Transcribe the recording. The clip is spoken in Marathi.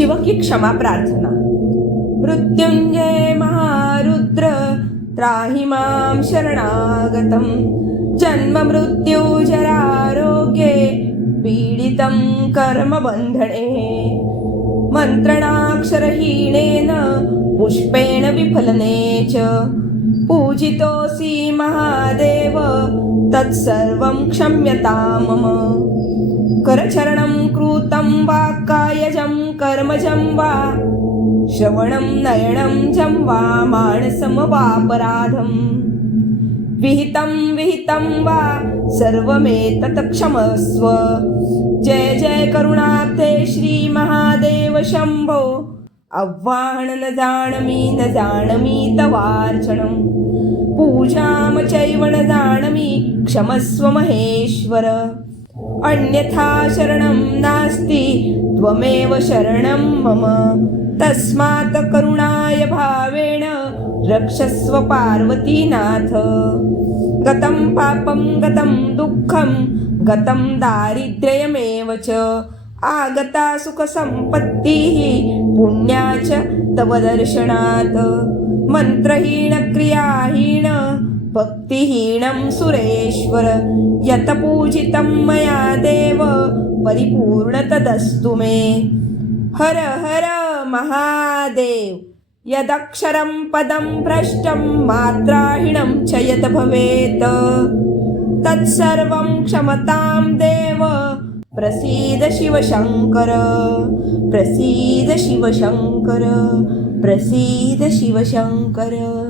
शिव की क्षमा प्रार्थना. मृत्युंजय महारुद्र त्राहि मां शरणागतं. जन्म मृत्यु जरारोग्ये पीडितं कर्मबन्धने. मन्त्रणाक्षरहीनेन पुष्पेण विफलने च पूजितोऽसि महादेव तत्सर्वं क्षम्यतां मम. करचरणं कृतं वा कायजं कर्मजं वा श्रवणं नयनं जं वा मानसं वापराधं विहितं वा सर्वमेतत् क्षमस्व. जय जय करुणाब्धे श्री महादेव शंभो. आव्हान न जाणमी तवार्चनं. पूजां चैव न जानामि क्षमस्व महेश्वर. अन्यथा शरणं नास्ति त्वमेव शरणं मम. तस्मात् करुणाय भावेन रक्षस्व पार्वतीनाथ. गतं पापं गतं दुःखं गतं दारिद्र्यमेव च आगता सुखसम्पत्तिः पुण्या च तव दर्शनात्. मन्त्रहीन क्रियाहीन भक्तिहीनं सुरेश्वर. यत पूजितं मया देव परिपूर्ण तदस्तु मे. हर हर महादेव. यदक्षरं पदं भ्रष्टं मात्राहीनं च यत् भवेत् तत्सर्वं क्षमतां देव. प्रसीद शिवशङ्कर. प्रसीद शिवशङ्कर. प्रसीद शिवशङ्कर.